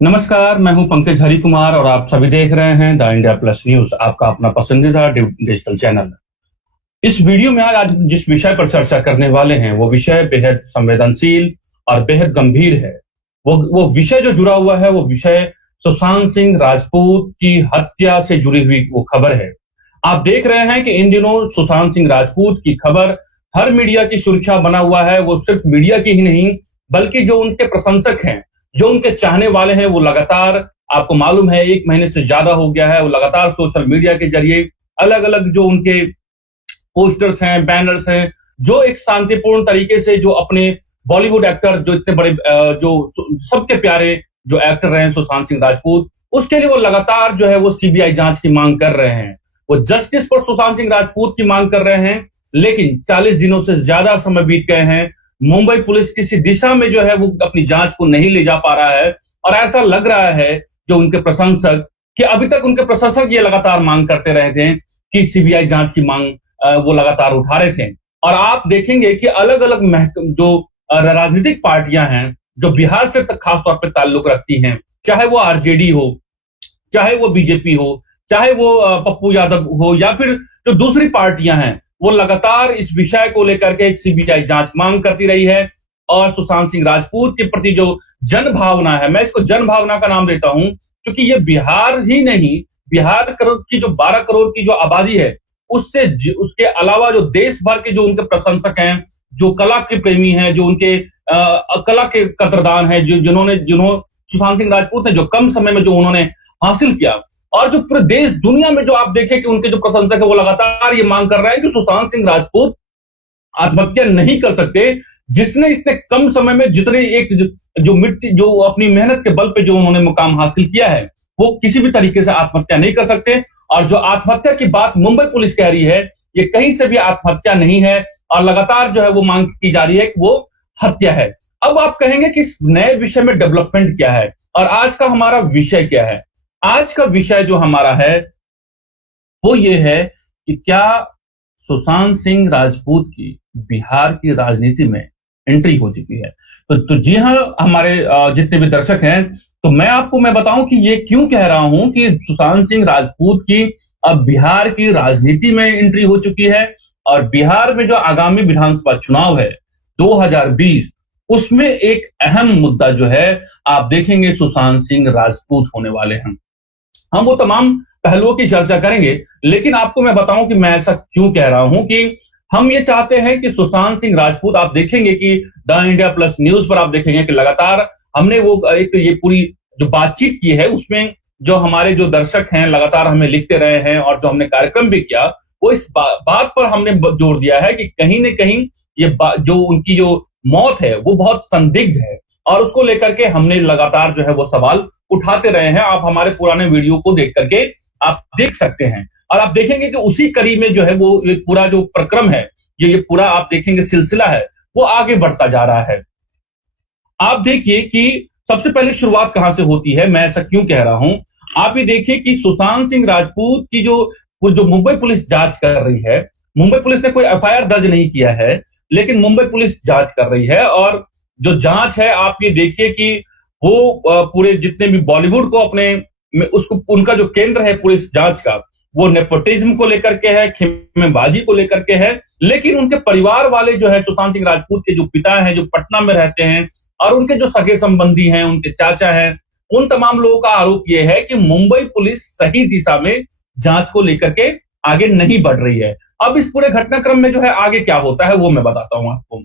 नमस्कार, मैं हूं पंकज हरी कुमार और आप सभी देख रहे हैं द इंडिया प्लस न्यूज, आपका अपना पसंदीदा डिजिटल चैनल। इस वीडियो में आज जिस विषय पर चर्चा करने वाले हैं वो विषय बेहद संवेदनशील और बेहद गंभीर है। वो विषय जो जुड़ा हुआ है वो विषय सुशांत सिंह राजपूत की हत्या से जुड़ी हुई वो खबर है। आप देख रहे हैं कि इन दिनों सुशांत सिंह राजपूत की खबर हर मीडिया की सुर्खियां बना हुआ है। वो सिर्फ मीडिया की ही नहीं बल्कि जो उनके प्रशंसक हैं, जो उनके चाहने वाले हैं, वो लगातार, आपको मालूम है 1 महीने से ज्यादा हो गया है, वो लगातार सोशल मीडिया के जरिए अलग अलग जो उनके पोस्टर्स हैं, बैनर्स हैं, जो एक शांतिपूर्ण तरीके से जो अपने बॉलीवुड एक्टर, जो इतने बड़े जो सबके प्यारे जो एक्टर रहे सुशांत सिंह राजपूत, उसके लिए वो लगातार जो है वो सीबीआई जांच की मांग कर रहे हैं। वो जस्टिस पर सुशांत सिंह राजपूत की मांग कर रहे हैं, लेकिन 40 दिनों से ज्यादा समय बीत गए हैं। मुंबई पुलिस किसी दिशा में जो है वो अपनी जांच को नहीं ले जा पा रहा है और ऐसा लग रहा है जो उनके प्रशंसक, कि अभी तक उनके प्रशंसक ये लगातार मांग करते रहे थे कि सीबीआई जांच की मांग वो लगातार उठा रहे थे। और आप देखेंगे कि अलग अलग जो राजनीतिक पार्टियां हैं जो बिहार से खास तौर पर ताल्लुक रखती हैं, चाहे वो आरजेडी हो, चाहे वो बीजेपी हो, चाहे वो पप्पू यादव हो, या फिर जो दूसरी पार्टियां हैं, वो लगातार इस विषय को लेकर के एक सीबीआई जांच मांग करती रही है। और सुशांत सिंह राजपूत के प्रति जो जन भावना है, मैं इसको जन भावना का नाम देता हूं, क्योंकि ये बिहार ही नहीं, बिहार की जो 12 करोड़ की जो आबादी है, उसके अलावा जो देश भर के जो उनके प्रशंसक हैं, जो कला के प्रेमी हैं, जो उनके कला के कदरदान हैं, जिन्होंने सुशांत सिंह राजपूत ने जो कम समय में जो उन्होंने हासिल किया, और जो पूरे देश दुनिया में जो आप देखें कि उनके जो प्रशंसक है वो लगातार ये मांग कर रहे हैं कि सुशांत सिंह राजपूत आत्महत्या नहीं कर सकते, जिसने इतने कम समय में जितने जो अपनी मेहनत के बल पे जो उन्होंने मुकाम हासिल किया है, वो किसी भी तरीके से आत्महत्या नहीं कर सकते। और जो आत्महत्या की बात मुंबई पुलिस कह रही है, ये कहीं से भी आत्महत्या नहीं है और लगातार जो है वो मांग की जा रही है कि वो हत्या है। अब आप कहेंगे कि इस नए विषय में डेवलपमेंट क्या है और आज का हमारा विषय क्या है। आज का विषय जो हमारा है वो ये है कि क्या सुशांत सिंह राजपूत की बिहार की राजनीति में एंट्री हो चुकी है। तो जी हाँ, हमारे जितने भी दर्शक हैं, तो मैं बताऊं कि ये क्यों कह रहा हूं कि सुशांत सिंह राजपूत की अब बिहार की राजनीति में एंट्री हो चुकी है। और बिहार में जो आगामी विधानसभा चुनाव है 2020, उसमें एक अहम मुद्दा जो है, आप देखेंगे सुशांत सिंह राजपूत होने वाले हैं। हम वो तमाम पहलुओं की चर्चा करेंगे, लेकिन आपको मैं बताऊं कि मैं ऐसा क्यों कह रहा हूं कि हम ये चाहते हैं कि सुशांत सिंह राजपूत, आप देखेंगे कि द इंडिया प्लस न्यूज पर आप देखेंगे कि लगातार हमने वो एक ये पूरी जो बातचीत की है, उसमें जो हमारे जो दर्शक हैं लगातार हमें लिखते रहे हैं और जो हमने कार्यक्रम भी किया, वो इस बात पर हमने जोर दिया है कि कहीं न कहीं ये जो उनकी जो मौत है वो बहुत संदिग्ध है, और उसको लेकर के हमने लगातार जो है वो सवाल उठाते रहे हैं। आप हमारे पुराने वीडियो को देख करके आप देख सकते हैं और आप देखेंगे कि उसी कड़ी में जो है वो ये पूरा जो प्रक्रम है, ये पूरा आप देखेंगे सिलसिला है, वो आगे बढ़ता जा रहा है। आप देखिए कि सबसे पहले शुरुआत कहां से होती है, मैं ऐसा क्यों कह रहा हूं। आप ये देखिए कि सुशांत सिंह राजपूत की जो मुंबई पुलिस जांच कर रही है, मुंबई पुलिस ने कोई एफआईआर दर्ज नहीं किया है, लेकिन मुंबई पुलिस जांच कर रही है। और जो जांच है, आप ये देखिए कि वो पूरे जितने भी बॉलीवुड को अपने उसको, उनका जो केंद्र है पुलिस जांच का, वो नेपोटिज्म को लेकर के है, खेमेबाजी को लेकर के है। लेकिन उनके परिवार वाले जो है, सुशांत सिंह राजपूत के जो पिता हैं, जो पटना में रहते हैं, और उनके जो सगे संबंधी हैं, उनके चाचा हैं, उन तमाम लोगों का आरोप यह है कि मुंबई पुलिस सही दिशा में जांच को लेकर के आगे नहीं बढ़ रही है। अब इस पूरे घटनाक्रम में जो है आगे क्या होता है वो मैं बताता हूं आपको।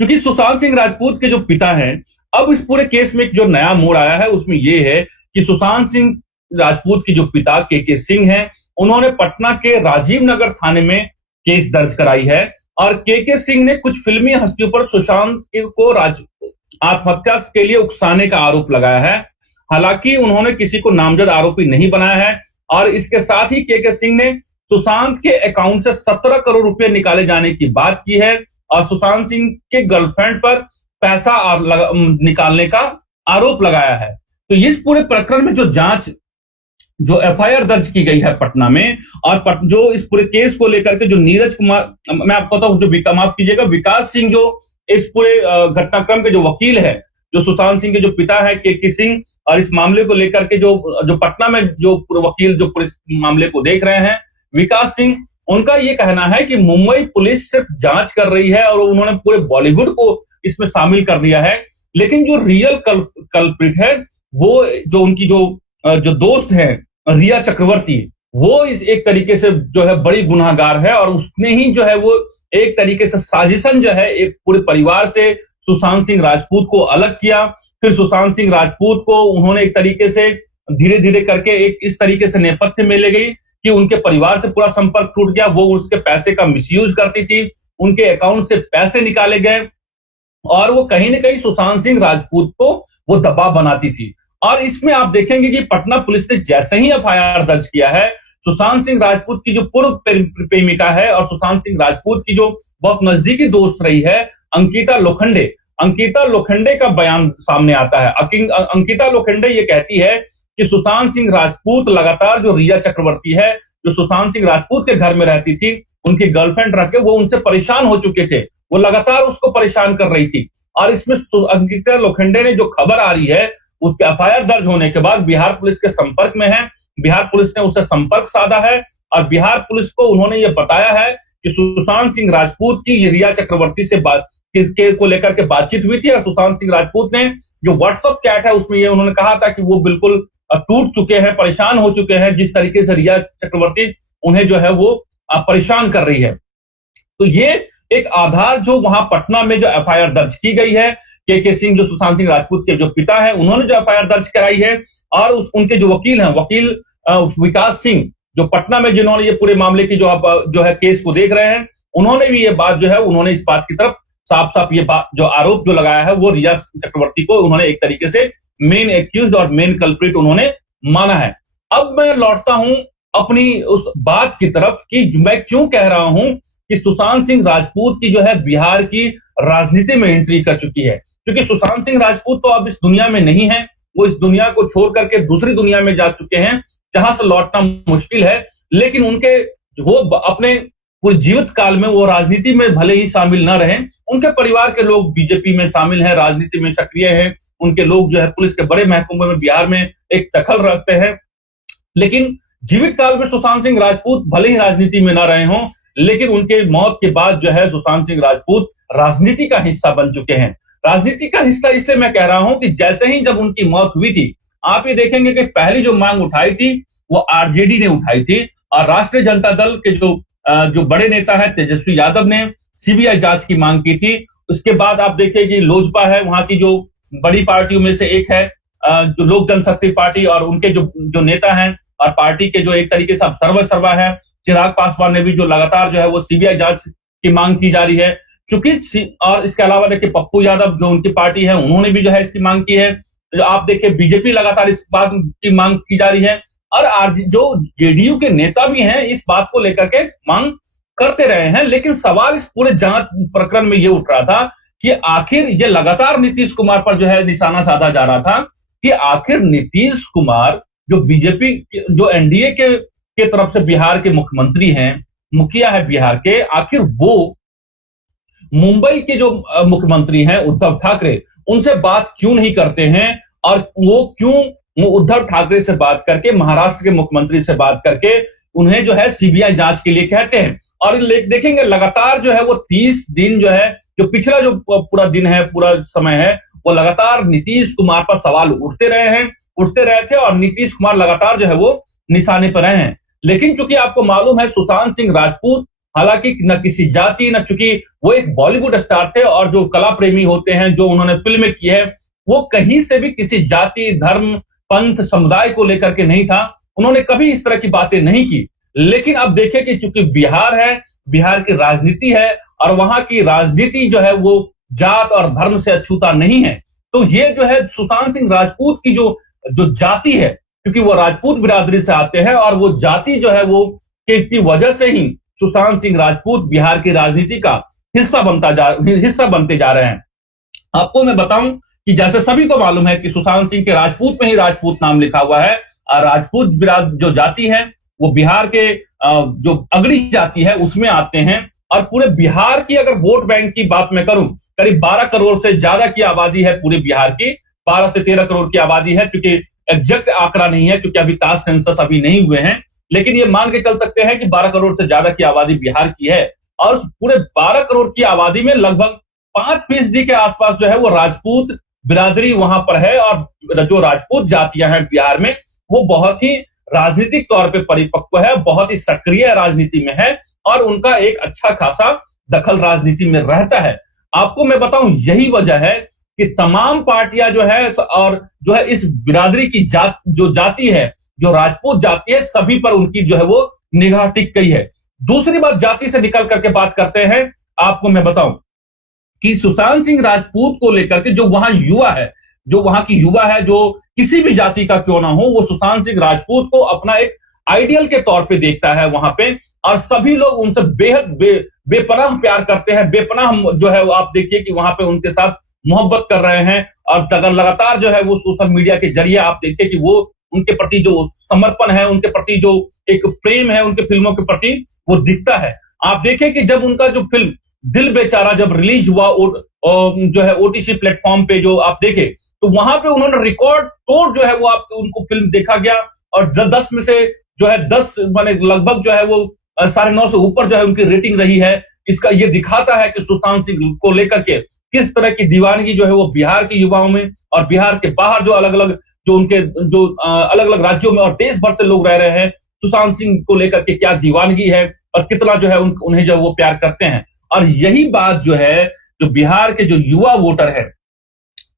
क्योंकि सुशांत सिंह राजपूत के जो पिता हैं, अब इस पूरे केस में जो नया मोड़ आया है उसमें यह है कि सुशांत सिंह राजपूत के जो पिता के सिंह हैं, उन्होंने पटना के राजीव नगर थाने में केस दर्ज कराई है। और के सिंह ने कुछ फिल्मी हस्तियों पर सुशांत को आत्महत्या के लिए उकसाने का आरोप लगाया है। हालांकि उन्होंने किसी को नामजद आरोपी नहीं बनाया है। और इसके साथ ही के सिंह ने सुशांत के अकाउंट से 17 करोड़ रुपए निकाले जाने की बात की है और सुशांत सिंह के गर्लफ्रेंड पर पैसा निकालने का आरोप लगाया है। तो इस पूरे प्रकरण में जो जांच, जो एफआईआर दर्ज की गई है पटना में, और जो इस पूरे केस को लेकर के जो नीरज कुमार, मैं आपको बताऊं, जो माफ कीजिएगा, विकास सिंह, जो इस पूरे घटनाक्रम के जो वकील है, जो सुशांत सिंह के जो पिता है के सिंह, और इस मामले को लेकर के जो पटना में जो वकील जो पुलिस मामले को देख रहे हैं, विकास सिंह, उनका ये कहना है कि मुंबई पुलिस सिर्फ जांच कर रही है और उन्होंने पूरे बॉलीवुड को इसमें शामिल कर दिया है, लेकिन जो रियल कल्प्रिट है वो जो उनकी जो दोस्त है रिया चक्रवर्ती, वो इस एक तरीके से जो है बड़ी गुनाहगार है, और उसने ही जो है वो एक तरीके से साजिशन जो है एक पूरे परिवार से सुशांत सिंह राजपूत को अलग किया। फिर सुशांत सिंह राजपूत को उन्होंने एक तरीके से धीरे धीरे करके एक इस तरीके से नेपथ्य में ले गई कि उनके परिवार से पूरा संपर्क टूट गया। वो उसके पैसे का मिसयूज करती थी, उनके अकाउंट से पैसे निकाले गए, और वो कहीं ना कहीं सुशांत सिंह राजपूत को वो दबाव बनाती थी। और इसमें आप देखेंगे कि पटना पुलिस ने जैसे ही एफआईआर दर्ज किया है, सुशांत सिंह राजपूत की जो पूर्व प्रेमिका है और सुशांत सिंह राजपूत की जो बहुत नजदीकी दोस्त रही है अंकिता लोखंडे का बयान सामने आता है। अंकिता लोखंडे ये कहती है कि सुशांत सिंह राजपूत लगातार, जो रिया चक्रवर्ती है जो सुशांत सिंह राजपूत के घर में रहती थी, उनकी गर्लफ्रेंड रख के वो उनसे परेशान हो चुके थे, वो लगातार उसको परेशान कर रही थी। और इसमें अंकिता लोखंडे ने जो खबर आ रही है, उसके एफआईआर दर्ज होने के बाद बिहार पुलिस के संपर्क में है, बिहार पुलिस ने उससे संपर्क साधा है, और बिहार पुलिस को उन्होंने ये बताया है कि सुशांत सिंह राजपूत की रिया चक्रवर्ती से बात को लेकर के बातचीत हुई थी, और सुशांत सिंह राजपूत ने जो व्हाट्सएप चैट है उसमें ये उन्होंने कहा था कि वो बिल्कुल टूट चुके हैं, परेशान हो चुके हैं, जिस तरीके से रिया चक्रवर्ती उन्हें जो है वो परेशान कर रही है। तो ये एक आधार जो वहां पटना में जो एफआईआर दर्ज की गई है, के सिंह जो सुशांत सिंह राजपूत के जो पिता हैं, उन्होंने जो एफआईआर दर्ज कराई है, और उनके जो वकील हैं, वकील विकास सिंह, जो पटना में जिन्होंने ये पूरे मामले की जो है केस को देख रहे हैं, उन्होंने भी ये बात जो है उन्होंने इस बात की तरफ साफ ये बात जो आरोप जो लगाया है वो रिया चक्रवर्ती को उन्होंने एक तरीके से मेन एक्यूज्ड और मेन कल्प्रिट उन्होंने माना है। अब मैं लौटता हूं अपनी उस बात की तरफ कि मैं क्यों कह रहा हूं कि सुशांत सिंह राजपूत की जो है बिहार की राजनीति में एंट्री कर चुकी है, क्योंकि सुशांत सिंह राजपूत तो अब इस दुनिया में नहीं है, वो इस दुनिया को छोड़ करके दूसरी दुनिया में जा चुके हैं जहां से लौटना मुश्किल है। लेकिन उनके वो अपने पूरे जीवित काल में वो राजनीति में भले ही शामिल न रहे, उनके परिवार के लोग बीजेपी में शामिल हैं, राजनीति में सक्रिय हैं, उनके लोग जो है पुलिस के बड़े महकमे में बिहार में एक दखल रखते हैं। लेकिन जीवित काल में सुशांत सिंह राजपूत भले ही राजनीति में न रहे हों, लेकिन उनके मौत के बाद जो है सुशांत सिंह राजपूत राजनीति का हिस्सा बन चुके हैं। राजनीति का हिस्सा इसलिए मैं कह रहा हूं कि जैसे ही जब उनकी मौत हुई थी, आप ये देखेंगे कि पहली जो मांग उठाई थी वो आरजेडी ने उठाई थी, और राष्ट्रीय जनता दल के जो बड़े नेता है तेजस्वी यादव ने सीबीआई जांच की मांग की थी। उसके बाद आप देखिए कि लोजपा है, वहां की जो बड़ी पार्टियों में से एक है, जो लोक जनशक्ति पार्टी, और उनके जो नेता हैं और पार्टी के जो एक तरीके से सर्वा है चिराग पासवान ने भी जो लगातार जो है वो सीबीआई जांच की मांग की जा रही है। क्योंकि और इसके अलावा देखिए पप्पू यादव जो उनकी पार्टी है, उन्होंने भी जो है इसकी मांग की है। जो आप देखिए बीजेपी लगातार इस बात की मांग की जा रही है, और जो जेडीयू के नेता भी हैं इस बात को लेकर के मांग करते रहे हैं। लेकिन सवाल इस पूरे जांच प्रकरण में ये उठ रहा था कि आखिर ये लगातार नीतीश कुमार पर जो है निशाना साधा जा रहा था कि आखिर नीतीश कुमार जो बीजेपी जो एनडीए के तरफ से बिहार के मुख्यमंत्री हैं, मुखिया है बिहार के, आखिर वो मुंबई के जो मुख्यमंत्री हैं उद्धव ठाकरे, उनसे बात क्यों नहीं करते हैं, और वो क्यों उद्धव ठाकरे से बात करके महाराष्ट्र के मुख्यमंत्री से बात करके उन्हें जो है सीबीआई जांच के लिए कहते हैं। और देखेंगे लगातार जो है वो 30 दिन जो है, जो पिछला जो पूरा दिन है, पूरा समय है, वो लगातार नीतीश कुमार पर सवाल उठते रहे थे, और नीतीश कुमार लगातार जो है वो निशाने पर रहे हैं। लेकिन चूंकि आपको मालूम है सुशांत सिंह राजपूत हालांकि न किसी जाति, न चूंकि वो एक बॉलीवुड स्टार थे, और जो कला प्रेमी होते हैं, जो उन्होंने फिल्में की है, वो कहीं से भी किसी जाति, धर्म, पंथ, समुदाय को लेकर के नहीं था, उन्होंने कभी इस तरह की बातें नहीं की। लेकिन अब देखिए कि चूंकि बिहार है, बिहार की राजनीति है, और वहां की राजनीति जो है वो जात और धर्म से अछूता नहीं है, तो ये जो है सुशांत सिंह राजपूत की जो जाति है, क्योंकि वो राजपूत बिरादरी से आते हैं, और वो जाति जो है वो की वजह से ही सुशांत सिंह राजपूत बिहार की राजनीति का हिस्सा बनते जा रहे हैं। आपको मैं बताऊं कि जैसे सभी को मालूम है कि सुशांत सिंह के राजपूत में ही राजपूत नाम लिखा हुआ है, और राजपूत जो जाति है वो बिहार के जो अगड़ी जाति है उसमें आते हैं, और पूरे बिहार की अगर वोट बैंक की बात मैं करूं, करीब 12 करोड़ से ज्यादा की आबादी है पूरे बिहार की, 12 से 13 करोड़ की आबादी है, क्योंकि एग्जैक्ट आंकड़ा नहीं है, क्योंकि अभी कास्ट सेंसस अभी नहीं हुए हैं, लेकिन ये मान के चल सकते हैं कि 12 करोड़ से ज्यादा की आबादी बिहार की है। और पूरे 12 करोड़ की आबादी में लगभग 5% के आसपास जो है वो राजपूत बिरादरी वहां पर है, और जो राजपूत जातियां हैं बिहार में वो बहुत ही राजनीतिक तौर पे परिपक्व है, बहुत ही सक्रिय राजनीति में है, और उनका एक अच्छा खासा दखल राजनीति में रहता है। आपको मैं बताऊं, यही वजह है कि तमाम पार्टियां जो है और जो है इस बिरादरी की जो जाति है, जो राजपूत जाति है, सभी पर उनकी जो है वो निगाह टिक गई है। दूसरी बात, जाति से निकल करके बात करते हैं, आपको मैं बताऊं कि सुशांत सिंह राजपूत को लेकर के जो वहां युवा है, जो वहां की युवा है, जो किसी भी जाति का क्यों ना हो, वो सुशांत सिंह राजपूत को अपना एक आइडियल के तौर पे देखता है वहां पे, और सभी लोग उनसे बेहद बेपनाह प्यार करते हैं, बेपनाह जो है वो आप देखिए कि वहां पे उनके साथ मोहब्बत कर रहे हैं, और लगातार जो है वो सोशल मीडिया के जरिए आप देखिए कि वो उनके प्रति जो समर्पण है, उनके प्रति जो एक प्रेम है, उनके फिल्मों के प्रति वो दिखता है। आप देखें कि जब उनका जो फिल्म दिल बेचारा जब रिलीज हुआ जो है ओटीसी प्लेटफॉर्म पे, जो आप देखे तो वहां पे उन्होंने रिकॉर्ड तोड़ जो है वो आपको उनको फिल्म देखा गया, और 10 में से जो है 10 माने लगभग जो है वो 9.5 से ऊपर जो है उनकी रेटिंग रही है। इसका ये दिखाता है कि सुशांत सिंह को लेकर के किस तरह की दीवानगी जो है वो बिहार के युवाओं में और बिहार के बाहर जो अलग अलग जो उनके जो अलग अलग राज्यों में और देश भर से लोग रह रहे हैं, सुशांत सिंह को लेकर के क्या दीवानगी है और कितना जो है उन्हें जो वो प्यार करते हैं। और यही बात जो है, जो बिहार के जो युवा वोटर है,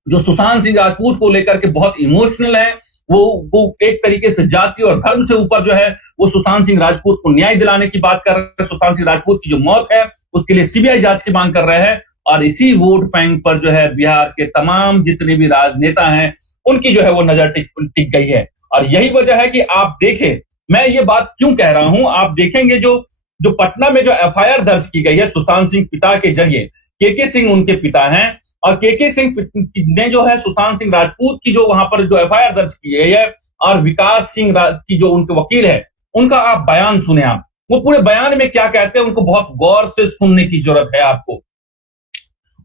जो सुशांत सिंह राजपूत को लेकर के बहुत इमोशनल है, वो एक तरीके से जाति और धर्म से ऊपर जो है वो सुशांत सिंह राजपूत को न्याय दिलाने की बात कर रहे हैं। सुशांत सिंह राजपूत की जो मौत है उसके लिए सीबीआई जांच की मांग कर रहे हैं, और इसी वोट बैंक पर जो है बिहार के तमाम जितने भी राजनेता हैं उनकी जो है वो नजर टिक गई है। और यही वजह है कि आप देखें, मैं ये बात क्यों कह रहा हूं, आप देखेंगे जो पटना में जो एफआईआर दर्ज की गई है सुशांत सिंह पिता के जरिए, केके सिंह उनके पिता हैं, और केके सिंह ने जो है सुशांत सिंह राजपूत की जो वहां पर जो एफआईआर दर्ज की गई है, और विकास सिंह की जो उनके वकील है उनका आप बयान सुने, आप वो पूरे बयान में क्या कहते हैं उनको बहुत गौर से सुनने की जरूरत है। आपको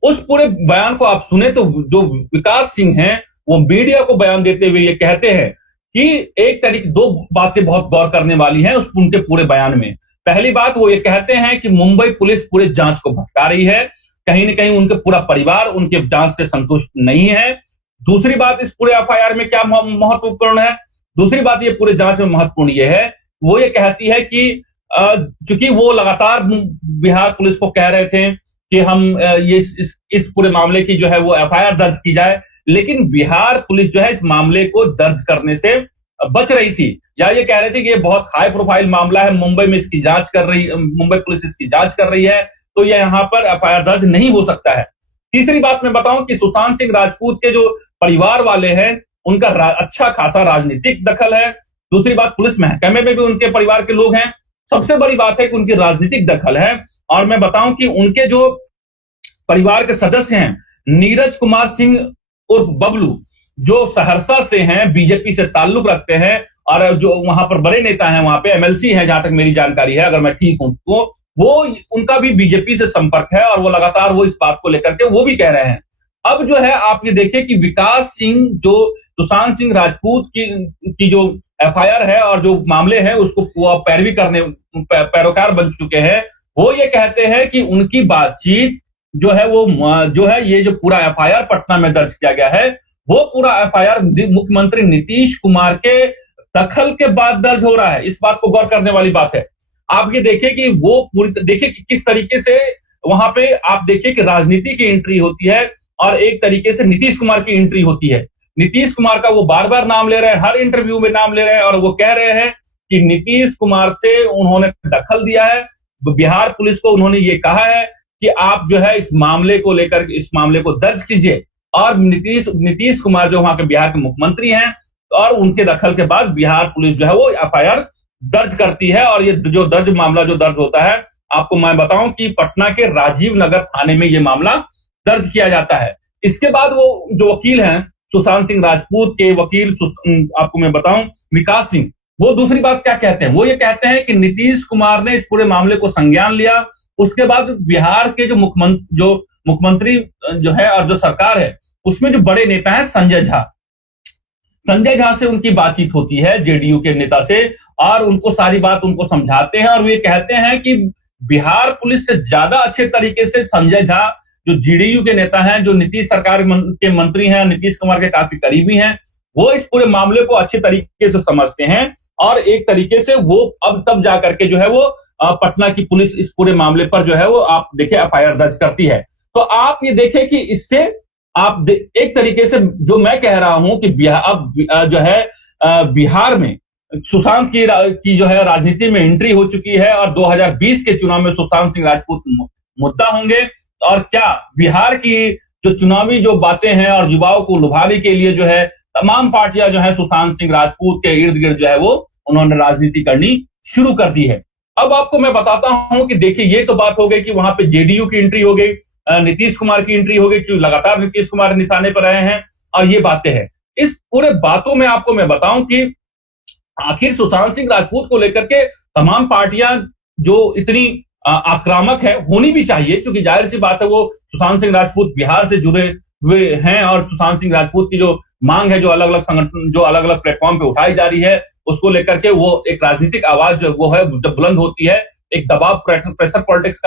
उस पूरे बयान को आप सुने तो जो विकास सिंह हैं वो मीडिया को बयान देते हुए ये कहते हैं कि एक तरीके 2 बातें बहुत गौर करने वाली हैं उनके पूरे बयान में। पहली बात, वो ये कहते हैं कि मुंबई पुलिस पूरे जांच को भटका रही है, कहीं ना कहीं उनके पूरा परिवार उनके जांच से संतुष्ट नहीं है। दूसरी बात, इस पूरे एफआईआर में क्या महत्वपूर्ण है, दूसरी बात ये पूरे जांच में महत्वपूर्ण ये है, वो ये कहती है कि चूंकि वो लगातार बिहार पुलिस को कह रहे थे कि हम ये इस पूरे मामले की जो है वो एफआईआर दर्ज की जाए, लेकिन बिहार पुलिस जो है इस मामले को दर्ज करने से बच रही थी, या ये कह रहे थे कि ये बहुत हाई प्रोफाइल मामला है, मुंबई में इसकी जांच कर रही, मुंबई पुलिस इसकी जांच कर रही है, तो ये यहाँ पर एफआईआर दर्ज नहीं हो सकता है। तीसरी बात मैं बताऊं कि सुशांत सिंह राजपूत के जो परिवार वाले हैं उनका अच्छा खासा राजनीतिक दखल है। दूसरी बात, पुलिस महकमे में भी उनके परिवार के लोग हैं। सबसे बड़ी बात है कि उनकी राजनीतिक दखल है। और मैं बताऊं कि उनके जो परिवार के सदस्य हैं, नीरज कुमार सिंह उर्फ बबलू, जो सहरसा से हैं, बीजेपी से ताल्लुक रखते हैं, और जो वहां पर बड़े नेता हैं, वहां पे एमएलसी हैं, जहां तक मेरी जानकारी है, अगर मैं ठीक हूं तो वो उनका भी बीजेपी से संपर्क है, और वो लगातार वो इस बात को लेकर के वो भी कह रहे हैं। अब जो है आप ये देखिए कि विकास सिंह जो सुशांत सिंह राजपूत की जो एफआईआर है और जो मामले हैं उसको पैरवी करने पैरोकार बन चुके हैं, वो ये कहते हैं कि उनकी बातचीत जो है वो जो है ये जो पूरा एफआईआर पटना में दर्ज किया गया है, वो पूरा एफआईआर मुख्यमंत्री नीतीश कुमार के दखल के बाद दर्ज हो रहा है। इस बात को गौर करने वाली बात है। आप ये देखिए कि वो पूरी देखिए कि किस तरीके से वहां पे आप देखिए कि राजनीति की एंट्री होती है, और एक तरीके से नीतीश कुमार की एंट्री होती है। नीतीश कुमार का वो बार बार नाम ले रहे हैं, हर इंटरव्यू में नाम ले रहे हैं, और वो कह रहे हैं कि नीतीश कुमार से उन्होंने दखल दिया है। बिहार पुलिस को उन्होंने ये कहा है कि आप जो है इस मामले को लेकर इस मामले को दर्ज कीजिए, और नीतीश कुमार जो वहां के बिहार के मुख्यमंत्री हैं, और उनके दखल के बाद बिहार पुलिस जो है वो एफआईआर दर्ज करती है। और ये जो मामला जो दर्ज होता है, आपको मैं बताऊं कि पटना के राजीव नगर थाने में ये मामला दर्ज किया जाता है। इसके बाद वो जो वकील हैं सुशांत सिंह राजपूत के वकील, आपको मैं बताऊं विकास सिंह, वो दूसरी बात क्या कहते हैं, वो ये कहते हैं कि नीतीश कुमार ने इस पूरे मामले को संज्ञान लिया, उसके बाद बिहार के जो मुख्यमंत्री जो है और जो सरकार है उसमें जो बड़े नेता हैं संजय झा से उनकी बातचीत होती है जेडीयू के नेता से, और उनको सारी बात उनको समझाते हैं और वे कहते हैं कि बिहार पुलिस से ज्यादा अच्छे तरीके से संजय झा जो जेडीयू के नेता हैं, जो नीतीश सरकार के मंत्री हैं, नीतीश कुमार के काफी करीबी हैं, वो इस पूरे मामले को अच्छे तरीके से समझते हैं और एक तरीके से वो अब तब जाकर के जो है वो पटना की पुलिस इस पूरे मामले पर जो है वो आप देखें एफआईआर दर्ज करती है। तो आप ये देखें कि इससे आप एक तरीके से जो मैं कह रहा हूं कि बिहार में सुशांत की जो है राजनीति में एंट्री हो चुकी है और 2020 के चुनाव में सुशांत सिंह राजपूत मुद्दा होंगे। और क्या बिहार की जो चुनावी जो बातें हैं और युवाओं को लुभाने के लिए जो है तमाम पार्टियां जो है सुशांत सिंह राजपूत के इर्द गिर्द जो है वो उन्होंने राजनीति करनी शुरू कर दी है। अब आपको मैं बताता हूं कि देखिए ये तो बात हो गई कि वहां पे जेडीयू की एंट्री हो गई, नीतीश कुमार की एंट्री हो गई, जो लगातार नीतीश कुमार निशाने पर रहे हैं, और ये बातें हैं। इस पूरे बातों में आपको मैं बताऊं कि आखिर सुशांत सिंह राजपूत को लेकर के तमाम पार्टियां जो इतनी आक्रामक है होनी भी चाहिए, क्योंकि जाहिर सी बात है वो सुशांत सिंह राजपूत बिहार से जुड़े हुए हैं और सुशांत सिंह राजपूत की जो मांग है, जो अलग अलग संगठन जो अलग अलग प्लेटफॉर्म पे उठाई जा रही है, उसको लेकर के वो एक राजनीतिक आवाज जो वो है जब बुलंद होती है, एक दबाव प्रेशर पॉलिटिक्स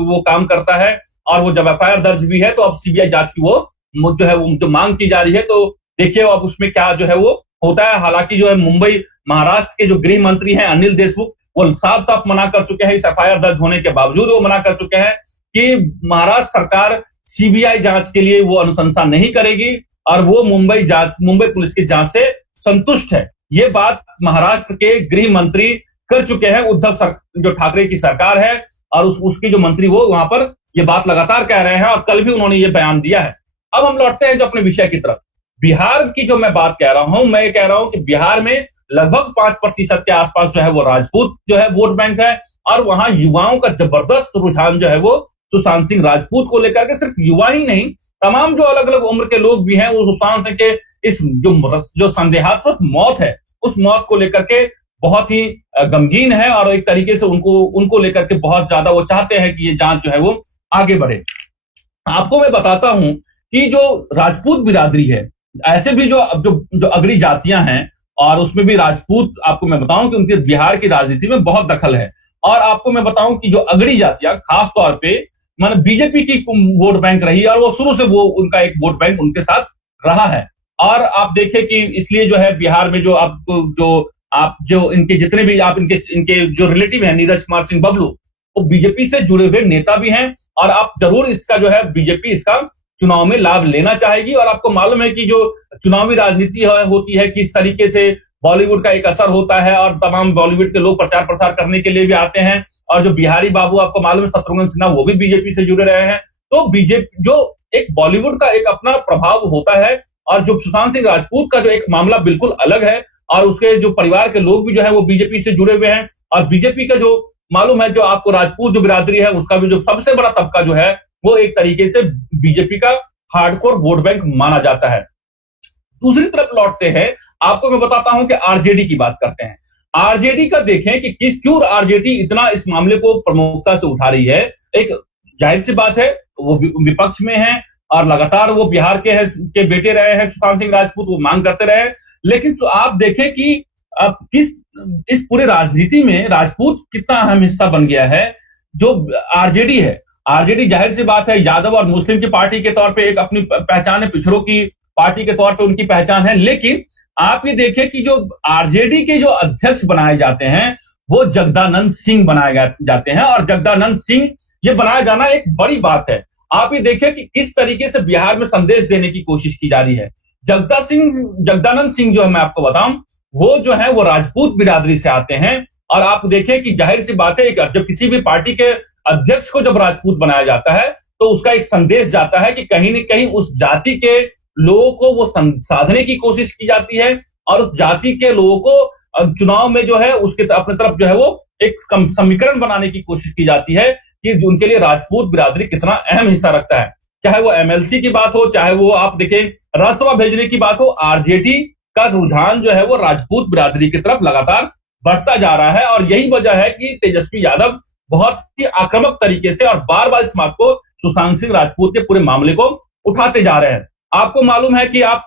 वो काम करता है। और वो जब एफआईआर दर्ज भी है तो अब सीबीआई जांच की वो जो है वो जो मांग की जा रही है, तो देखिए अब उसमें क्या जो है वो होता है। हालांकि जो है मुंबई महाराष्ट्र के जो गृह मंत्री हैं अनिल देशमुख, वो साफ साफ मना कर चुके हैं, इस एफआईआर दर्ज होने के बावजूद वो मना कर चुके हैं कि महाराष्ट्र सरकार सीबीआई जांच के लिए वो अनुशंसा नहीं करेगी और वो मुंबई पुलिस की जांच से संतुष्ट है। ये बात महाराष्ट्र के गृह मंत्री कर चुके हैं, उद्धव जो ठाकरे की सरकार है और उसकी जो मंत्री वो वहां पर ये बात लगातार कह रहे हैं और कल भी उन्होंने ये बयान दिया है। अब हम लौटते हैं जो अपने विषय की तरफ। बिहार की जो मैं बात कह रहा हूं, मैं ये कह रहा हूं कि बिहार में लगभग 5% के आसपास जो है वो राजपूत जो है वोट बैंक है और वहां युवाओं का जबरदस्त रुझान जो है वो सुशांत सिंह राजपूत को लेकर के, सिर्फ युवा ही नहीं तमाम जो अलग अलग उम्र के लोग भी हैं वो सुशांत सिंह के इस जो संदेहास्पद मौत है उस मौत को लेकर के बहुत ही गमगीन है और एक तरीके से उनको लेकर के बहुत ज्यादा वो चाहते हैं कि ये जांच जो है वो आगे बढ़े। आपको मैं बताता हूं कि जो राजपूत बिरादरी है, ऐसे भी जो अगड़ी जातियां हैं और उसमें भी राजपूत, आपको मैं बताऊं कि उनके बिहार की राजनीति में बहुत दखल है। और आपको मैं बताऊं कि जो अगड़ी जातियां खास तौर पे मतलब बीजेपी की वोट बैंक रही और वो शुरू से वो उनका एक वोट बैंक उनके साथ रहा है। और आप देखें कि इसलिए जो है बिहार में जो इनके जितने भी आप इनके जो रिलेटिव हैं, नीरज कुमार सिंह बबलू, वो बीजेपी से जुड़े हुए नेता भी हैं और आप जरूर इसका जो है बीजेपी इसका चुनाव में लाभ लेना चाहेगी। और आपको मालूम है कि जो चुनावी राजनीति होती है किस तरीके से बॉलीवुड का एक असर होता है और तमाम बॉलीवुड के लोग प्रचार प्रसार करने के लिए भी आते हैं। और जो बिहारी बाबू आपको मालूम है शत्रुघ्न सिन्हा, वो भी बीजेपी से जुड़े रहे हैं। तो बीजेपी जो एक बॉलीवुड का एक अपना प्रभाव होता है और जो सुशांत सिंह राजपूत का जो एक मामला बिल्कुल अलग है और उसके जो परिवार के लोग भी जो है वो बीजेपी से जुड़े हुए हैं। और बीजेपी का जो मालूम है जो आपको राजपूत जो बिरादरी है उसका भी जो सबसे बड़ा तबका जो है वो एक तरीके से बीजेपी का हार्डकोर वोट बैंक माना जाता है। दूसरी तरफ लौटते हैं, आपको मैं बताता हूं कि आरजेडी की बात करते हैं। आरजेडी का देखें कि क्यों आरजेडी इतना इस मामले को प्रमुखता से उठा रही है। एक जाहिर सी बात है वो विपक्ष में है और लगातार वो बिहार के बेटे रहे हैं सुशांत सिंह राजपूत, वो मांग करते रहे। लेकिन तो आप देखें कि अब इस पूरे राजनीति में राजपूत कितना अहम हिस्सा बन गया है। जो आरजेडी है, आरजेडी जाहिर सी बात है यादव और मुस्लिम की पार्टी के तौर पे एक अपनी पहचान है, पिछड़ों की पार्टी के तौर पे उनकी पहचान है। लेकिन आप ये देखें कि जो आरजेडी के जो अध्यक्ष बनाए जाते हैं वो जगदानंद सिंह बनाए जाते हैं और जगदानंद सिंह ये बनाया जाना एक बड़ी बात है। आप ये देखें कि किस तरीके से बिहार में संदेश देने की कोशिश की जा रही है। जगदानंद सिंह जो है मैं आपको बताऊं वो जो है वो राजपूत बिरादरी से आते हैं और आप देखें कि जाहिर सी बात है जब किसी भी पार्टी के अध्यक्ष को जब राजपूत बनाया जाता है तो उसका एक संदेश जाता है कि कहीं न कहीं उस जाति के लोगों को वो साधने की कोशिश की जाती है और उस जाति के लोगों को चुनाव में जो है उसके अपने तरफ जो है वो एक समीकरण बनाने की कोशिश की जाती है कि उनके लिए राजपूत बिरादरी कितना अहम हिस्सा रखता है। चाहे वो एमएलसी की बात हो, चाहे वो आप देखें राज्यसभा भेजने की बात हो, आरजेडी का रुझान जो है वो राजपूत बिरादरी की तरफ लगातार बढ़ता जा रहा है। और यही वजह है कि तेजस्वी यादव बहुत ही आक्रामक तरीके से और बार बार इस बात को सुशांत सिंह राजपूत के पूरे मामले को उठाते जा रहे हैं। आपको मालूम है कि आप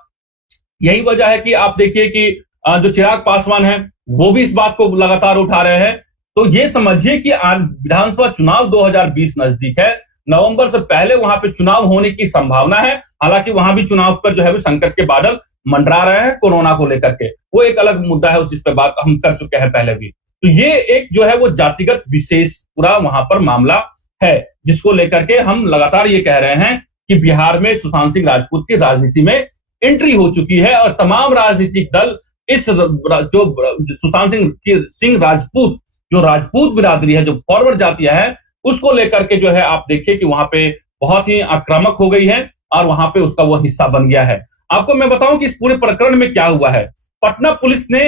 यही वजह है कि आप देखिए कि जो चिराग पासवान है वो भी इस बात को लगातार उठा रहे हैं। तो ये समझिए कि विधानसभा चुनाव 2020 नजदीक है, नवंबर से पहले वहां पे चुनाव होने की संभावना है। हालांकि वहां भी चुनाव पर जो है संकट के बादल मंडरा रहे हैं कोरोना को लेकर के, वो एक अलग मुद्दा है, जिस पे बात हम कर चुके हैं पहले भी। तो ये एक जो है वो जातिगत विशेष पूरा वहां पर मामला है, जिसको लेकर के हम लगातार ये कह रहे हैं कि बिहार में सुशांत सिंह राजपूत की राजनीति में एंट्री हो चुकी है और तमाम राजनीतिक दल इस जो सुशांत सिंह राजपूत, जो राजपूत बिरादरी है, जो फॉरवर्ड जातियां है, उसको लेकर के जो है आप देखिए कि वहां पे बहुत ही आक्रामक हो गई है और वहां पे उसका वो हिस्सा बन गया है। आपको मैं बताऊं कि इस पूरे प्रकरण में क्या हुआ है। पटना पुलिस ने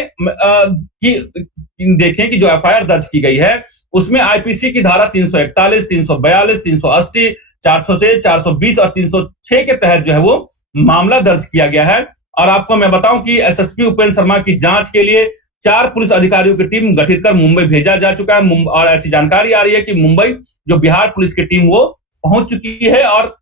देखें कि जो एफआईआर दर्ज की गई है उसमें आईपीसी की धारा 341, 342, 380, 406, 420 और 306 के तहत जो है वो मामला दर्ज किया गया है। और आपको मैं बताऊं कि एसएसपी उपेंद्र शर्मा की जांच के लिए 4 पुलिस अधिकारियों की टीम गठित कर मुंबई भेजा जा चुका है। और ऐसी जानकारी आ रही है कि मुंबई जो बिहार पुलिस की टीम वो पहुंच चुकी है और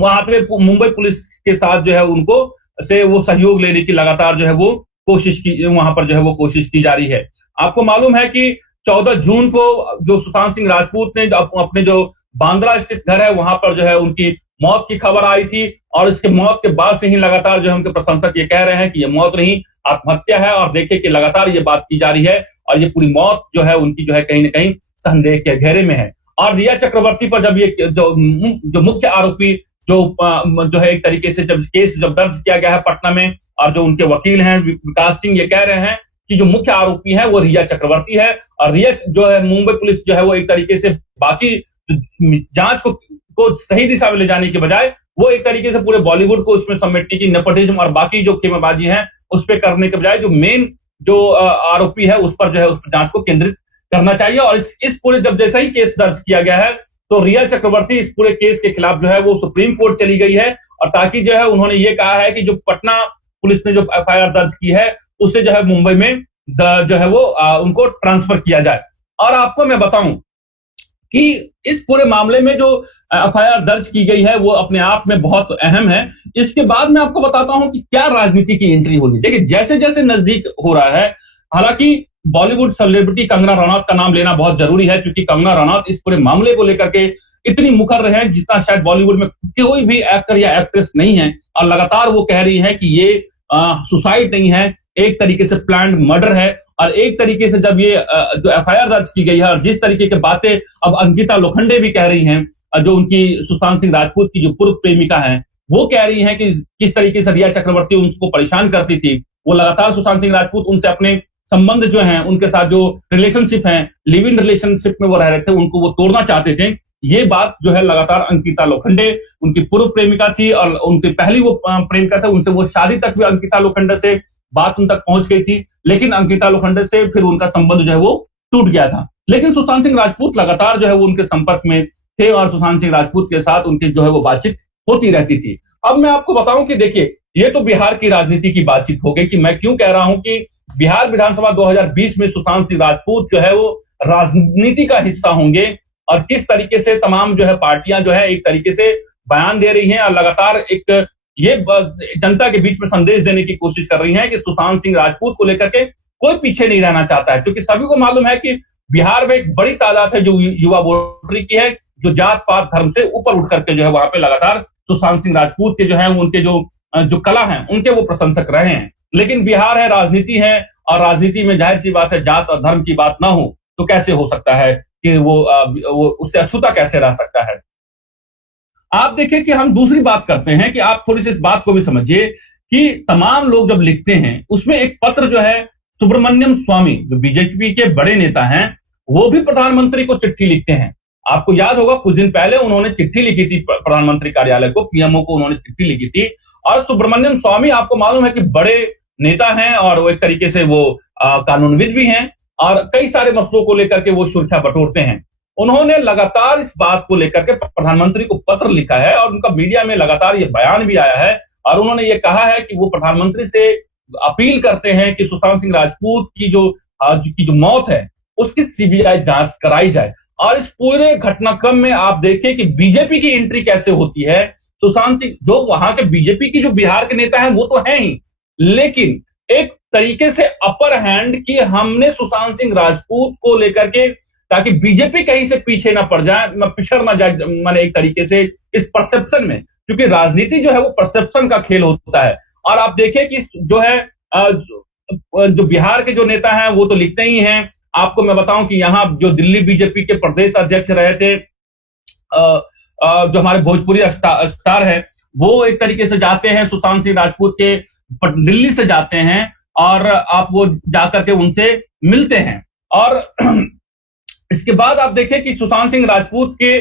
वहां पे मुंबई पुलिस के साथ जो है उनको से वो सहयोग लेने की लगातार जो है वो कोशिश की, वहां पर जो है वो कोशिश की जा रही है। आपको मालूम है कि 14 जून को जो सुशांत सिंह राजपूत ने अपने जो बांद्रा स्थित घर है वहां पर जो है उनकी मौत की खबर आई थी और इसके मौत के बाद से ही लगातार जो है उनके प्रशंसक ये कह रहे हैं कि ये मौत नहीं, आत्महत्या है। और देखिए कि लगातार ये बात की जा रही है और ये पूरी मौत जो है उनकी जो है कहीं ना कहीं संदेह के घेरे में है। और रिया चक्रवर्ती पर जब ये जो मुख्य आरोपी जो है एक तरीके से जब केस दर्ज किया गया है पटना में, और जो उनके वकील हैं विकास सिंह ये कह रहे हैं कि जो मुख्य आरोपी है वो रिया चक्रवर्ती है। और रिया जो है मुंबई पुलिस जो है वो एक तरीके से बाकी जांच को सही दिशा में ले जाने के बजाय वो एक तरीके से पूरे बॉलीवुड को उसमें समेटने की, नेपोटिज्म और बाकी जो खेमेबाजी है उस पर करने के बजाय जो मेन जो आरोपी है उस पर जो है उस पर जांच को केंद्रित करना चाहिए। और इस पूरे जब जैसा ही केस दर्ज किया गया है तो रिया चक्रवर्ती इस पूरे केस के खिलाफ जो है वो सुप्रीम कोर्ट चली गई है और ताकि जो है उन्होंने ये कहा है कि जो पटना पुलिस ने जो एफआईआर दर्ज की है उससे जो है मुंबई में जो है वो उनको ट्रांसफर किया जाए। और आपको मैं बताऊं कि इस पूरे मामले में जो एफआईआर दर्ज की गई है वो अपने आप में बहुत अहम है। इसके बाद मैं आपको बताता हूं कि क्या राजनीति की एंट्री होगी। देखिए जैसे जैसे नजदीक हो रहा है, हालांकि बॉलीवुड सेलिब्रिटी कंगना रनौत का नाम लेना बहुत जरूरी है क्योंकि कंगना रनौत इस पूरे मामले को लेकर के इतनी मुखर रहे हैं जितना शायद बॉलीवुड में कोई भी एक्टर या एक्ट्रेस नहीं है। और लगातार वो कह रही है कि ये सुसाइड नहीं है, एक तरीके से प्लान्ड मर्डर है। और एक तरीके से जब ये जो एफआईआर दर्ज की गई है और जिस तरीके की बातें अब अंकिता लोखंडे भी कह रही हैं, जो उनकी सुशांत सिंह राजपूत की जो पूर्व प्रेमिका है, वो कह रही हैं कि किस तरीके से रिया चक्रवर्ती उनको परेशान करती थी। वो लगातार सुशांत सिंह राजपूत उनसे अपने संबंध जो हैं, उनके साथ जो रिलेशनशिप है, लिव इन रिलेशनशिप में वो रह रहे थे, उनको वो तोड़ना चाहते थे। ये बात जो है लगातार अंकिता लोखंडे, उनकी पूर्व प्रेमिका थी और उनकी पहली वो प्रेमिका था, उनसे वो शादी तक भी अंकिता लोखंडे से बात उन तक पहुंच गई थी, लेकिन अंकिता लोखंडे से फिर उनका संबंध जो है वो टूट गया था। लेकिन सुशांत सिंह राजपूत लगातार जो है वो उनके संपर्क में थे और सुशांत सिंह राजपूत के साथ उनकी जो है वो बातचीत होती रहती थी। अब मैं आपको बताऊं कि देखिए ये तो बिहार की राजनीति की बातचीत हो गई कि मैं क्यों कह रहा हूं कि बिहार विधानसभा 2020 में सुशांत सिंह राजपूत जो है वो राजनीति का हिस्सा होंगे और किस तरीके से तमाम जो है पार्टियां जो है एक तरीके से बयान दे रही हैं और लगातार एक ये जनता के बीच में संदेश देने की कोशिश कर रही हैं कि सुशांत सिंह राजपूत को लेकर के कोई पीछे नहीं रहना चाहता है, क्योंकि सभी को मालूम है कि बिहार में एक बड़ी तादाद है जो युवा वोटर की है, जो जात पात धर्म से ऊपर उठ करके जो है वहां पे लगातार सुशांत सिंह राजपूत के जो है उनके जो कला है उनके वो प्रशंसक रहे हैं। लेकिन बिहार है, राजनीति है और राजनीति में जाहिर सी बात है जात और धर्म की बात ना हो तो कैसे हो सकता है कि वो उससे अछूता कैसे रह सकता है। आप देखिए कि हम दूसरी बात करते हैं कि आप थोड़ी सी इस बात को भी समझिए कि तमाम लोग जब लिखते हैं उसमें एक पत्र जो है सुब्रमण्यम स्वामी जो बीजेपी के बड़े नेता हैं वो भी प्रधानमंत्री को चिट्ठी लिखते हैं। आपको याद होगा कुछ दिन पहले उन्होंने चिट्ठी लिखी थी प्रधानमंत्री कार्यालय को, पीएमओ को उन्होंने चिट्ठी लिखी थी। और सुब्रमण्यम स्वामी आपको मालूम है कि बड़े नेता हैं और वो एक तरीके से वो कानूनविद भी हैं और कई सारे मसलों को लेकर के वो सुर्खियां बटोरते हैं। उन्होंने लगातार इस बात को लेकर के प्रधानमंत्री को पत्र लिखा है और उनका मीडिया में लगातार ये बयान भी आया है और उन्होंने ये कहा है कि वो प्रधानमंत्री से अपील करते हैं कि सुशांत सिंह राजपूत की जो मौत है उसकी सीबीआई जांच कराई जाए। और इस पूरे घटनाक्रम में आप देखें कि बीजेपी की एंट्री कैसे होती है। सुशांत सिंह जो वहां के बीजेपी की जो बिहार के नेता हैं वो तो हैं ही, लेकिन एक तरीके से अपर हैंड कि हमने सुशांत सिंह राजपूत को लेकर के, ताकि बीजेपी कहीं से पीछे ना पड़ जाए, पिछड़ ना जाए, माने एक तरीके से इस परसेप्शन में, क्योंकि राजनीति जो है वो परसेप्शन का खेल होता है। और आप देखें कि जो है जो बिहार के जो नेता हैं वो तो लिखते ही हैं। आपको मैं बताऊं कि यहाँ जो दिल्ली बीजेपी के प्रदेश अध्यक्ष रहे थे जो हमारे भोजपुरी स्टार है, वो एक तरीके से जाते हैं सुशांत सिंह राजपूत के दिल्ली से जाते हैं और आप वो जाकर के उनसे मिलते हैं। और इसके बाद आप देखें कि सुशांत सिंह राजपूत के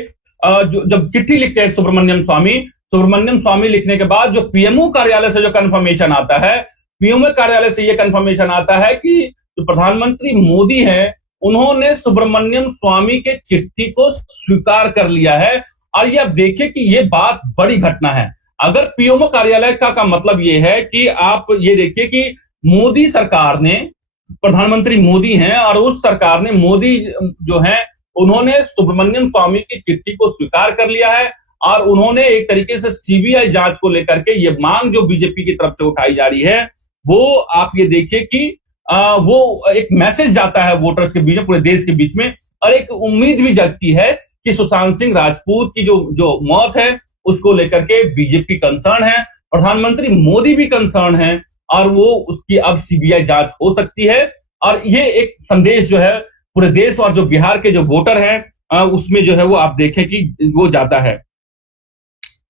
जब चिट्ठी लिखते हैं सुब्रमण्यम स्वामी लिखने के बाद जो पीएमओ कार्यालय से जो कंफर्मेशन आता है, पीएमओ कार्यालय से ये कंफर्मेशन आता है कि जो प्रधानमंत्री मोदी है उन्होंने सुब्रमण्यम स्वामी के चिट्ठी को स्वीकार कर लिया है। और ये आप देखिए कि ये बात बड़ी घटना है। अगर पीएमओ कार्यालय का मतलब ये है कि आप ये देखिए कि मोदी सरकार ने, प्रधानमंत्री मोदी हैं और उस सरकार ने, मोदी जो है उन्होंने सुब्रमण्यम स्वामी की चिट्ठी को स्वीकार कर लिया है और उन्होंने एक तरीके से सीबीआई जांच को लेकर के ये मांग जो बीजेपी की तरफ से उठाई जा रही है, वो आप ये देखिए कि वो एक मैसेज जाता है वोटर्स के बीच में, पूरे देश के बीच में, और एक उम्मीद भी जगती है कि सुशांत सिंह राजपूत की जो मौत है उसको लेकर के बीजेपी कंसर्न है, प्रधानमंत्री मोदी भी कंसर्न है और वो उसकी अब सीबीआई जांच हो सकती है। और ये एक संदेश जो है पूरे देश और जो बिहार के जो वोटर हैं उसमें जो है वो आप देखें कि वो जाता है।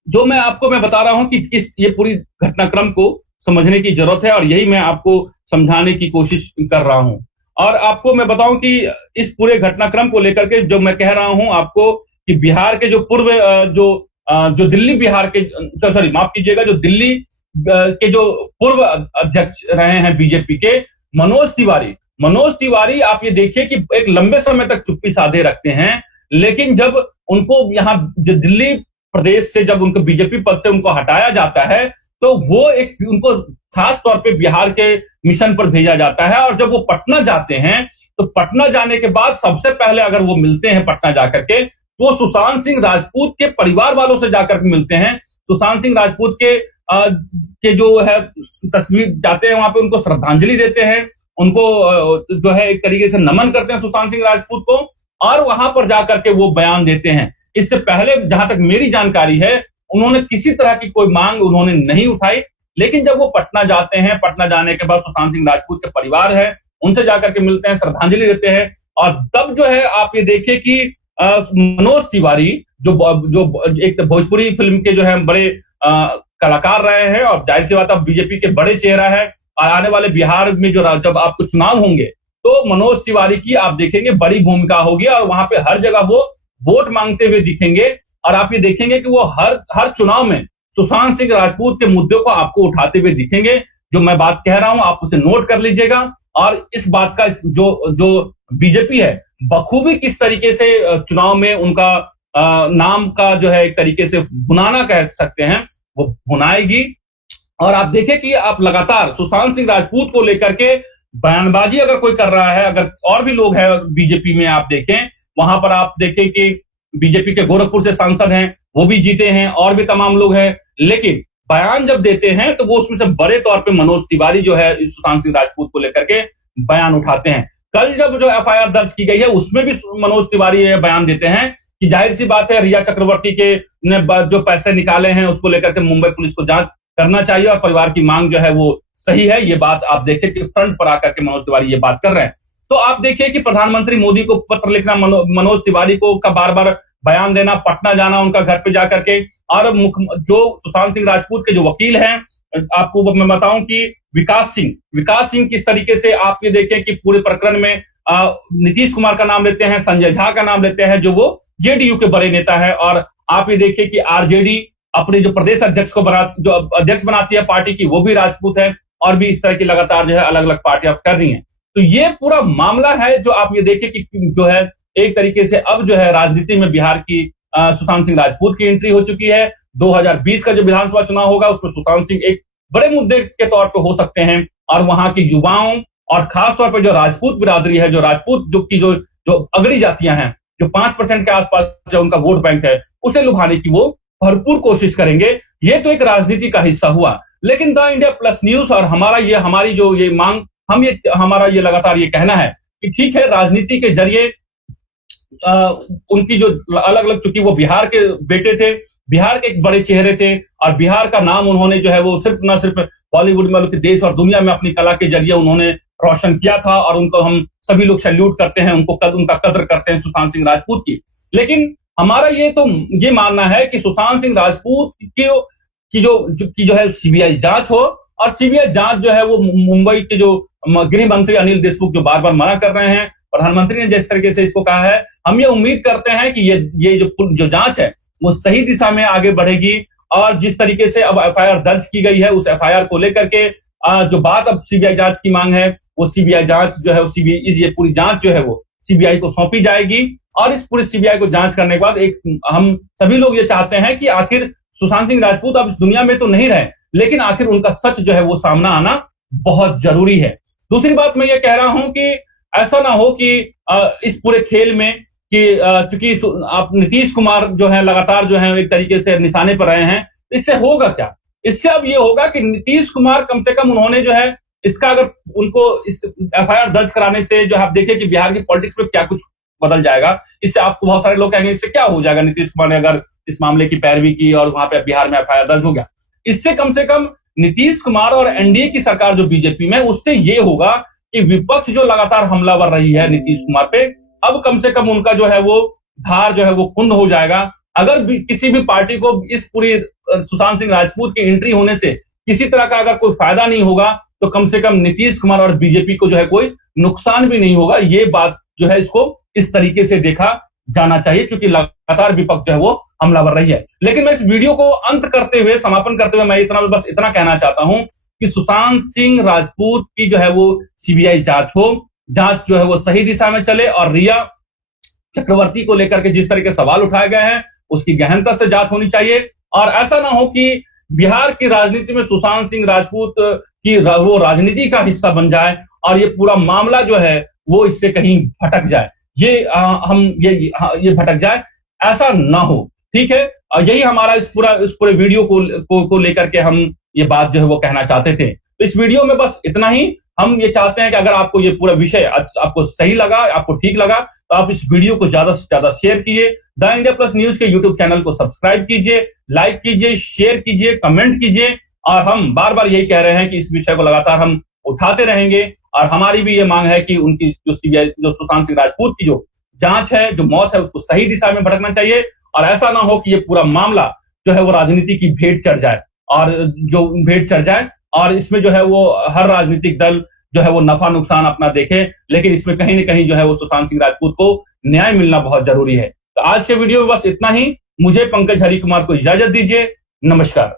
जो मैं बता रहा हूं कि ये पूरी घटनाक्रम को समझने की जरूरत है और यही मैं आपको समझाने की कोशिश कर रहा हूं। और आपको मैं बताऊं कि इस पूरे घटनाक्रम को लेकर के जो मैं कह रहा हूं आपको कि बिहार के जो पूर्व जो दिल्ली बिहार के, सॉरी माफ कीजिएगा, जो दिल्ली के जो पूर्व अध्यक्ष रहे हैं बीजेपी के, मनोज तिवारी आप ये देखिए कि एक लंबे समय तक चुप्पी साधे रखते हैं, लेकिन जब उनको यहाँ जो दिल्ली प्रदेश से जब उनको बीजेपी पद से उनको हटाया जाता है तो वो एक उनको खास तौर पे बिहार के मिशन पर भेजा जाता है। और जब वो पटना जाते हैं तो पटना जाने के बाद सबसे पहले अगर वो मिलते हैं पटना जाकर के, तो सुशांत सिंह राजपूत के परिवार वालों से जाकर के मिलते हैं। सुशांत सिंह राजपूत के जो है तस्वीर जाते हैं वहां पे, उनको श्रद्धांजलि देते हैं, उनको जो है एक तरीके से नमन करते हैं सुशांत सिंह राजपूत को, और वहां पर जाकर के वो बयान देते हैं। इससे पहले जहां तक मेरी जानकारी है उन्होंने किसी तरह की कोई मांग उन्होंने नहीं उठाई, लेकिन जब वो पटना जाते हैं, पटना जाने के बाद सुशांत सिंह राजपूत के परिवार है उनसे जाकर के मिलते हैं, श्रद्धांजलि देते हैं। और तब जो है आप ये देखिए कि मनोज तिवारी जो एक भोजपुरी फिल्म के जो है बड़े कलाकार रहे हैं और जाहिर सी बात है बीजेपी के बड़े चेहरा है, और आने वाले बिहार में जो जब आपको चुनाव होंगे तो मनोज तिवारी की आप देखेंगे बड़ी भूमिका होगी और वहां पे हर जगह वो वोट मांगते हुए दिखेंगे। और आप ये देखेंगे कि वो हर चुनाव में सुशांत सिंह राजपूत के मुद्दों को आपको उठाते हुए दिखेंगे। जो मैं बात कह रहा हूं आप उसे नोट कर लीजिएगा। और इस बात का जो बीजेपी है बखूबी किस तरीके से चुनाव में उनका नाम का जो है एक तरीके से भुनाना कह सकते हैं, वो भुनाएगी। और आप देखें कि आप लगातार सुशांत सिंह राजपूत को लेकर के बयानबाजी अगर कोई कर रहा है, अगर और भी लोग हैं बीजेपी में आप देखें, वहां पर आप देखें कि बीजेपी के गोरखपुर से सांसद हैं, वो भी जीते हैं, और भी तमाम लोग हैं, लेकिन बयान जब देते हैं तो वो उसमें से बड़े तौर पे मनोज तिवारी जो है सुशांत सिंह राजपूत को लेकर के बयान उठाते हैं। कल जब जो एफआईआर दर्ज की गई है उसमें भी मनोज तिवारी बयान देते हैं कि जाहिर सी बात है रिया चक्रवर्ती के ने जो पैसे निकाले हैं उसको लेकर के मुंबई पुलिस को जांच करना चाहिए और परिवार की मांग जो है वो सही है। ये बात आप देखिए कि फ्रंट पर आकर के मनोज तिवारी ये बात कर रहे हैं। तो आप देखिए कि प्रधानमंत्री मोदी को पत्र लिखना, मनोज तिवारी को का बार बार बयान देना, पटना जाना उनका घर पे जाकर के, और जो सुशांत सिंह राजपूत के जो वकील हैं, आपको मैं बताऊं कि विकास सिंह किस तरीके से आप ये देखें कि पूरे प्रकरण में नीतीश कुमार का नाम लेते हैं, संजय झा का नाम लेते हैं जो वो जेडीयू के बड़े नेता है। और आप ये देखिए कि आरजेडी अपने जो प्रदेश अध्यक्ष को जो अध्यक्ष बनाती है पार्टी की, वो भी राजपूत है, और भी इस तरह की लगातार जो है अलग अलग पार्टियां कर रही हैं। तो ये पूरा मामला है जो आप ये देखिए कि जो है एक तरीके से अब जो है राजनीति में बिहार की सुशांत सिंह राजपूत की एंट्री हो चुकी है। 2020 का जो विधानसभा चुनाव होगा उसमें सुशांत सिंह एक बड़े मुद्दे के तौर पे हो सकते हैं, और वहां के युवाओं और खास तौर पे जो राजपूत बिरादरी है, जो राजपूत जो अगड़ी जातियां हैं, जो 5% के आसपास जो उनका वोट बैंक है, उसे लुभाने की वो भरपूर कोशिश करेंगे। ये तो एक राजनीति का हिस्सा हुआ, लेकिन द इंडिया प्लस न्यूज और हमारी जो ये मांग, हमारा ये लगातार ये कहना है कि ठीक है, राजनीति के जरिए उनकी जो अलग अलग, चूंकि वो बिहार के बेटे थे, बिहार के एक बड़े चेहरे थे, और बिहार का नाम उन्होंने जो है वो सिर्फ ना सिर्फ बॉलीवुड में बल्कि देश और दुनिया में अपनी कला के जरिए उन्होंने रोशन किया था, और उनको हम सभी लोग सैल्यूट करते हैं, उनका कद्र करते हैं सुशांत सिंह राजपूत की। लेकिन हमारा ये मानना है कि सुशांत सिंह राजपूत की जो है सीबीआई जांच हो, और सीबीआई जांच जो है वो मुंबई के जो गृह मंत्री अनिल देशमुख जो बार बार मना कर रहे हैं, प्रधानमंत्री ने जिस तरीके से इसको कहा है, हम ये उम्मीद करते हैं कि ये जो जांच है वो सही दिशा में आगे बढ़ेगी। और जिस तरीके से अब एफआईआर दर्ज की गई है, उस एफआईआर को लेकर के जो बात अब सीबीआई जांच की मांग है, वो सीबीआई जांच जो है ये पूरी जांच जो है वो सीबीआई को सौंपी जाएगी। और इस पूरी सीबीआई को जांच करने के बाद हम सभी लोग ये चाहते हैं कि आखिर सुशांत सिंह राजपूत अब इस दुनिया में तो नहीं रहे, लेकिन आखिर उनका सच जो है वो सामना आना बहुत जरूरी है। दूसरी बात मैं ये कह रहा हूं कि ऐसा ना हो कि इस पूरे खेल में कि चूंकि आप नीतीश कुमार जो है लगातार जो है एक तरीके से निशाने पर रहे हैं, इससे होगा क्या? इससे अब ये होगा कि नीतीश कुमार कम से कम उन्होंने जो है इसका, अगर उनको इस एफआईआर दर्ज कराने से जो है, आप देखिए कि बिहार की पॉलिटिक्स में क्या कुछ बदल जाएगा। इससे आपको बहुत सारे लोग कहेंगे इससे क्या हो जाएगा, नीतीश कुमार ने अगर इस मामले की पैरवी की और वहां पे बिहार में एफआईआर दर्ज हो गया। इससे कम से कम नीतीश कुमार और एनडीए की सरकार जो बीजेपी में, उससे ये होगा कि विपक्ष जो लगातार हमलावर रही है नीतीश कुमार पे, अब कम से कम उनका जो है वो धार जो है वो कुंद हो जाएगा। अगर किसी भी पार्टी को इस पूरी सुशांत सिंह राजपूत की एंट्री होने से किसी तरह का अगर कोई फायदा नहीं होगा, तो कम से कम नीतीश कुमार और बीजेपी को जो है कोई नुकसान भी नहीं होगा। ये बात जो है इसको इस तरीके से देखा जाना चाहिए, क्योंकि लगातार विपक्ष जो है वो हमलावर रही है। लेकिन मैं इस वीडियो को अंत करते हुए, समापन करते हुए मैं बस इतना कहना चाहता हूं कि सुशांत सिंह राजपूत की जो है वो सीबीआई जांच हो, जांच जो है वो सही दिशा में चले, और रिया चक्रवर्ती को लेकर के जिस तरह के सवाल उठाए गए हैं उसकी गहनता से जांच होनी चाहिए। और ऐसा ना हो कि बिहार की राजनीति में सुशांत सिंह राजपूत की वो राजनीति का हिस्सा बन जाए और ये पूरा मामला जो है वो इससे कहीं भटक जाए, ये भटक जाए, ऐसा ना हो। ठीक है, यही हमारा इस पूरे वीडियो को लेकर के हम ये बात जो है वो कहना चाहते थे। तो इस वीडियो में बस इतना ही। हम ये चाहते हैं कि अगर आपको ये पूरा विषय आपको सही लगा, आपको ठीक लगा, तो आप इस वीडियो को ज्यादा से ज्यादा शेयर कीजिए। द इंडिया प्लस न्यूज के यूट्यूब चैनल को सब्सक्राइब कीजिए, लाइक कीजिए, शेयर कीजिए, कमेंट कीजिए। और हम बार बार यही कह रहे हैं कि इस विषय को लगातार हम उठाते रहेंगे, और हमारी भी ये मांग है कि उनकी जो सीबीआई, जो सुशांत सिंह राजपूत की जो जांच है, जो मौत है, उसको सही दिशा में भटकना चाहिए। और ऐसा ना हो कि ये पूरा मामला जो है वो राजनीति की भेंट चढ़ जाए, और इसमें जो है वो हर राजनीतिक दल जो है वो नफा नुकसान अपना देखे, लेकिन इसमें कहीं ना कहीं जो है वो सुशांत सिंह राजपूत को न्याय मिलना बहुत जरूरी है। तो आज के वीडियो में बस इतना ही। मुझे पंकज हरिकुमार को इजाजत दीजिए। नमस्कार।